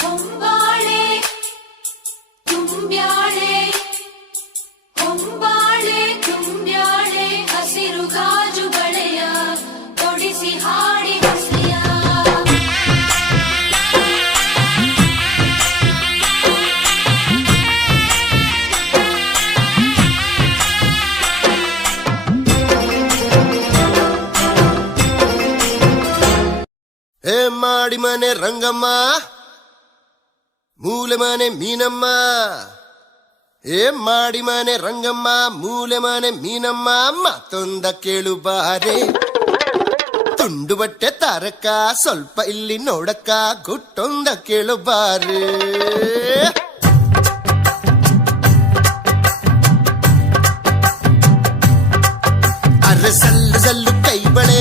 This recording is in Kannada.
ಹೊಂಬಾಳೆ ತುಂಬ್ಯಾಳೆ ಹೊಂಬಾಳೆ ತುಂಬ್ಯಾಳೆ ಹಸಿರು ಗಾಜು ಬಳೆಯ ತೊಡಿಸಿ ಹಾಡಿ ಹಸಿಯ ಹೇ ಮಾಡಿ ಮನೆ ರಂಗಮ್ಮ ಮೂಲೆ ಮನೆ ಮೀನಮ್ಮ ಏ ಮಾಡಿ ಮನೆ ರಂಗಮ್ಮ ಮೂಲೆ ಮನೆ ಮೀನಮ್ಮ ಮತ್ತೊಂದ ಕೇಳು ಬಾರೆ ತುಂಡು ಬಟ್ಟೆ ತಾರಕ ಸ್ವಲ್ಪ ಇಲ್ಲಿ ನೋಡಕ್ಕ ಗುಟ್ಟೊಂದ ಕೇಳು ಬಾರೆ ಅರೆ ಸಲ್ಲು ಸಲ್ಲು ಕೈ ಬಳೆ